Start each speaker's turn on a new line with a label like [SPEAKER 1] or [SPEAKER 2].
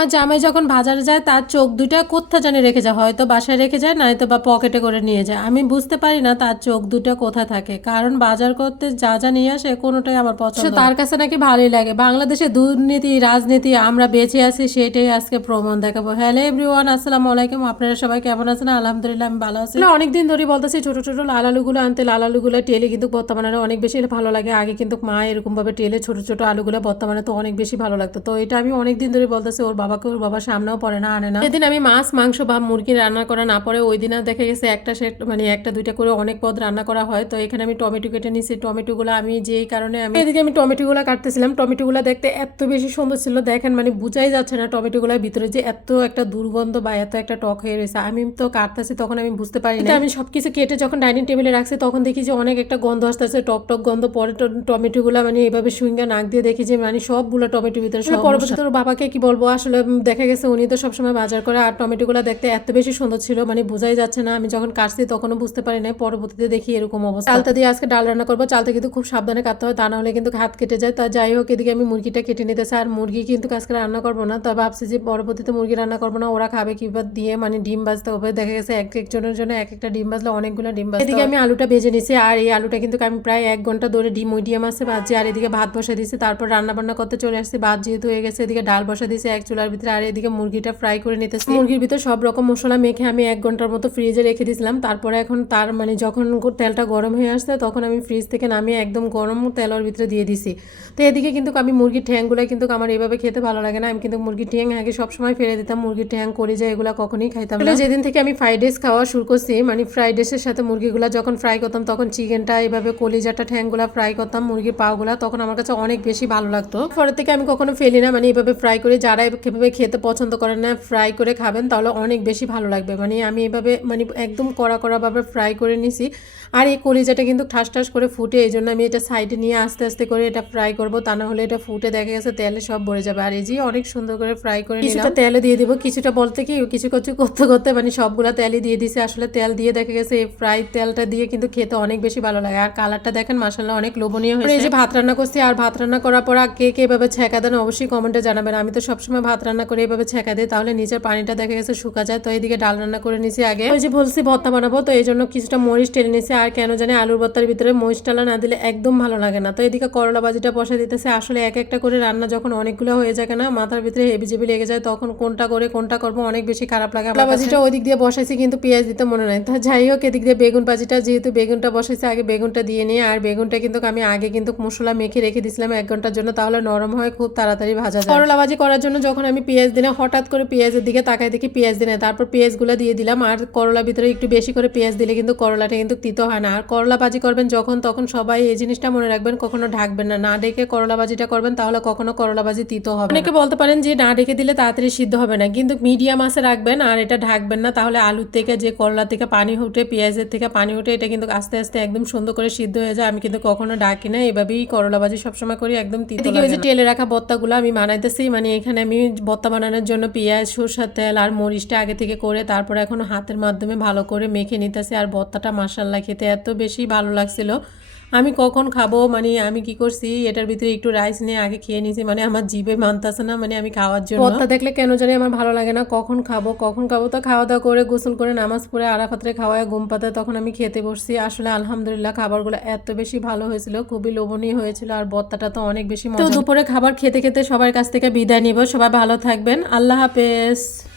[SPEAKER 1] আর জামাই যখন বাজারে যায় তার চোখ দুইটা কোথা জানি রেখে যায়। হয়তো বাসায় রেখে যায় নয়তো বা পকেটে করে নিয়ে যায়। আমি বুঝতে পারি না তার চোখ দুটো কোথায় থাকে। কারণ বাজার করতে যা যা নিয়ে আসে কোনোটাই আমার পছন্দ তার কাছে নাকি ভালোই লাগে? বাংলাদেশে দুর্নীতি রাজনীতি আমরা বেঁচে আছি সেটাই আজকে প্রমাণ দেখাবো। হ্যালো এভরিওয়ান আসসালামু আলাইকুম। আপনারা সবাই কেমন আছেন? আলহামদুলিল্লাহ আমি ভালো আছি। অনেকদিন ধরে বলতেছি ছোট ছোট লাল আলুগুলো আনতে লাল আলুগুলো টেলে কিন্তু বর্তমানে অনেক বেশি ভালো লাগে। আগে কিন্তু মা এরকমভাবে টেলে ছোট ছোট আলুগুলো বর্তমানে তো অনেক বেশি ভালো লাগতো। তো এটা আমি অনেক দিন ধরে বলতেছি ওর বাবাকে ওর বাবার সামনেও পড়ে না আনে না। সেদিন আমি মাছ মাংস বা মুরগি রান্না করা না পরে ওই দিন আর দেখা গেছে একটা সেট মানে একটা দুইটা করে অনেক পদ রান্না করা হয়। তো এখানে আমি টমেটো কেটে নিয়েছি টমেটোগুলো আমি যেই কারণে আমি এদিকে আমি টমেটোগুলো কাটতেছিলাম। টমেটোগুলো দেখতে এত বেশি সুন্দর ছিল। দেখেন মানে বুঝাই যাচ্ছে না টমেটোগুলোর ভিতরে যে এত একটা দুর্গন্ধ বা এত একটা টক হয়ে রয়েছে। আমি তো কাটতেছি তখন আমি বুঝতে পারি না আমি সবকিছু কেটে যখন ডাইনিং টেবিলে রাখছি তখন দেখি যে অনেক একটা গন্ধ আসতেছে টক টক গন্ধ। পরে টমেটোগুলো মানে এভাবে সুইঙ্গা নাক দিয়ে দেখি যে মানে সবগুলো টমেটোর ভিতরে সব পরবর্তীতে বাবাকে কি বলব? আসলে দেখা গেছে উনি তো সবসময় বাজার করে আর টমেটোগুলো দেখতে এত বেশি সুন্দর ছিল মানে বোঝাই যাচ্ছে না। আমি যখন কাটছি তখনও বুঝতে পারি না পরবর্তীতে দেখি এরকম অবস্থা। চালটা দিয়ে আজকে ডাল রান্না করব। চালটা কিন্তু খুব সাবধানে কাটতে হয় তা না হলে কিন্তু হাত কেটে যায়। তা যাই হোক এদিকে আমি মুরগিটা কেটে নিতেছি আর মুরগি কিন্তু আজকে রান্না করব না। তবে ভাবছি যে পরবর্তীতে মুরগি রান্না করব না ওরা খাবে কিংবা দিয়ে মানে ডিম বাজতে হবে। দেখা গেছে এক একজনের জন্য এক একটা ডিম বাজলে অনেকগুলো ডিম বাজতে এদিকে আমি আলুটা ভেজে নিছি আর এই আলুটা কিন্তু আমি প্রায় এক ঘণ্টা ধরে ডিম মিডিয়াম আছে ভাজি আর এদিকে ভাত বসে দিয়েছি তারপর রান্না বান্না করতে চলে আসছি। ভাত যেহেতু হয়ে গেছে এদিকে ডাল বসে দিয়েছি এক চুলার ভিতরে আর এদিকে মুরগিটা ফ্রাই করে নিতেছি। মুরগির ভিতরে সব রকম মশলা মেখে আমি এক ঘণ্টার মতো ফ্রিজে রেখে দিয়েছিলাম। তারপরে এখন তার মানে যখন তেলটা গরম হয়ে আসছে তখন আমি ফ্রিজ থেকে নামিয়ে একদম গরম তেলের ভিতরে দিয়ে দিছি। তো এদিকে কিন্তু আমি মুরগির ঠ্যাংগুলো কিন্তু আমার এভাবে খেতে ভালো লাগে না। আমি কিন্তু মুরগির ঠ্যাং আগে সবসময় ফেলে দিতাম। মুরগির ঠ্যাং করে যায় এগুলো কখনোই খাইতাম না। যেদিন থেকে আমি ফ্রাইড রাইস খাওয়া শুরু করছি মানে ফ্রাইড রাইসের সাথে মুরগিগুলো যখন ফ্রাই করতাম তখন চিকেনটা এভাবে কলিজাটা ঠ্যাংগুলো ফ্রাই করতাম মুরগির পাওগুলো তখন আমার কাছে অনেক বেশি ভালো লাগতো। পরে থেকে আমি কখনো ফেলি না। মানে এভাবে ফ্রাই করে। যারা এভাবে খেতে পছন্দ করেন না ফ্রাই করে খাবেন তাহলে অনেক বেশি ভালো লাগবে। মানে আমি এভাবে মানে একদম কড়া কড়াভাবে ফ্রাই করে নিছি। আর এই কলিজাটা কিন্তু ঠাস ঠাস করে ফুটে এই জন্য আমি এটা সাইডে নিয়ে আস্তে আস্তে করে এটা ফ্রাই করব। তা না হলে এটা ফুটে দেখা গেছে তেলে সব ভরে যাবে। আর এই যে অনেক সুন্দর করে ফ্রাই করে কিছুটা তেলে দিয়ে দিব কিছুটা বলতে কি কিছু কিছু করতে করতে মানে সবগুলা তেলই দিয়ে দিছে। আসলে তেল দিয়ে দেখা গেছে এই ফ্রাই তেলটা দিয়ে কিন্তু খেতে অনেক বেশি ভালো লাগে। আর কালারটা দেখেন মাসাল্লাহ অনেক লোভনীয় হয়েছে। এই যে ভাত রান্না করছি আর ভাত রান্না করার পর কে কে এভাবে ছেঁকা দেন অবশ্যই কমেন্টে জানাবেন। আমি তো সবসময় ভাত রান্না করে এভাবে ছেঁকা দিই তাহলে নিচের পানিটা দেখা গেছে শুকা যায়। তো এইদিকে ডাল রান্না করে নিছি আগে। ওই যে বলছি ভর্তা বানাবো তো এই জন্য কিছুটা মরিচ টেনে নিছি। আর কেন জানি আলুর ভর্তার ভিতরে মরিচ টালা না দিলে একদম ভালো লাগে না। তো এদিকে করলা বাজিটা বসে দিতেছে। আসলে এক একটা করে রান্না যখন অনেকগুলো হয়ে যায় না মাথার ভিতরে হেবি জেবি লেগে যায় তখন কোনটা করে কোনটা করব অনেক বেশি খারাপ লাগে করলা বাজিটা ওই দিক দিয়ে বসাইছি কিন্তু পেঁয়াজ দিতে মনে নাই। তা যাই হোক এদিক দিয়ে বেগুন বাজিটা যেহেতু বেগুনটা বসাইছি আগে বেগুনটা দিয়ে নিয়ে আর বেগুনটা কিন্তু আমি আগে কিন্তু মশলা মেখে রেখে দিয়েছিলাম এক ঘণ্টার জন্য তাহলে নরম হয় খুব তাড়াতাড়ি ভাজা যায়। করলা ভাজি করার জন্য যখন আমি পেঁয়াজ দিলাম হঠাৎ করে পেঁয়াজের দিকে তাকাই দেখি পেঁয়াজ দিনে তারপর পেঁয়াজগুলো দিয়ে দিলাম আর করলা ভিতরে একটু বেশি করে পেঁয়াজ দিলে কিন্তু করলাটা কিন্তু তিতো হয় না। আর করলা ভাজি করবেন যখন তখন সবাই এই জিনিসটা মনে রাখবেন কখনো ঢাকবেন না। না ডেকে করলা ভাজিটা করবেন তাহলে কখনো করলা ভাজি তিতো হবে। অনেকে বলতে পারেন যে না ডেকে দিলে তাড়াতাড়ি সিদ্ধ হবে না কিন্তু মিডিয়াম আসে রাখবেন আর এটা ঢাকবেন না। তাহলে আলুর থেকে যে করলা থেকে পানি উঠে পেঁয়াজের থেকে পানি উঠে এটা কিন্তু আস্তে আস্তে একদম সুন্দর করে সিদ্ধ হয়ে যায়। আমি কিন্তু কখনো ডাকি না এভাবেই করলা ভাজি সবসময় করি একদম তিতো ওই যে তেলে রাখা বত্তাগুলো আমি বানাইতেছি মানে এখানে আমি বত্তা বানানোর জন্য পেঁয়াজ, সরষার তেল আর মরিচটা আগে থেকে করে তারপর এখন হাতের মাধ্যমে ভালো করে মেখে নিতেছে। আর বত্তাটা মাসাল্লা খেতে এত বেশি ভালো লাগছিল। আমি কখন খাব? মানে আমি কি করছি? এটার ভিতরে একটু রাইস নিয়ে আগে খেয়ে নিয়েছি। মানে আমার জিভে মানতাছে না মানে আমি খাওয়ার জন্য। ভর্তা দেখলে কেন জানি আমার ভালো লাগে না। কখন খাব? কখন খাব? তো খাওয়া দাওয়া করে গোসল করে নামাজ পড়ে আরাফাতরে খাওয়ায় ঘুম পাতে তখন আমি খেতে বসছি। আসলে আলহামদুলিল্লাহ খাবারগুলো এত বেশি ভালো হয়েছিল খুবই লোভনীয় হয়েছিল আর ভর্তাটা তো অনেক বেশি তো দুপুরে খাবার খেতে খেতে সবার কাছ থেকে বিদায় নিব। সবাই ভালো থাকবেন। আল্লাহ হাফেজ।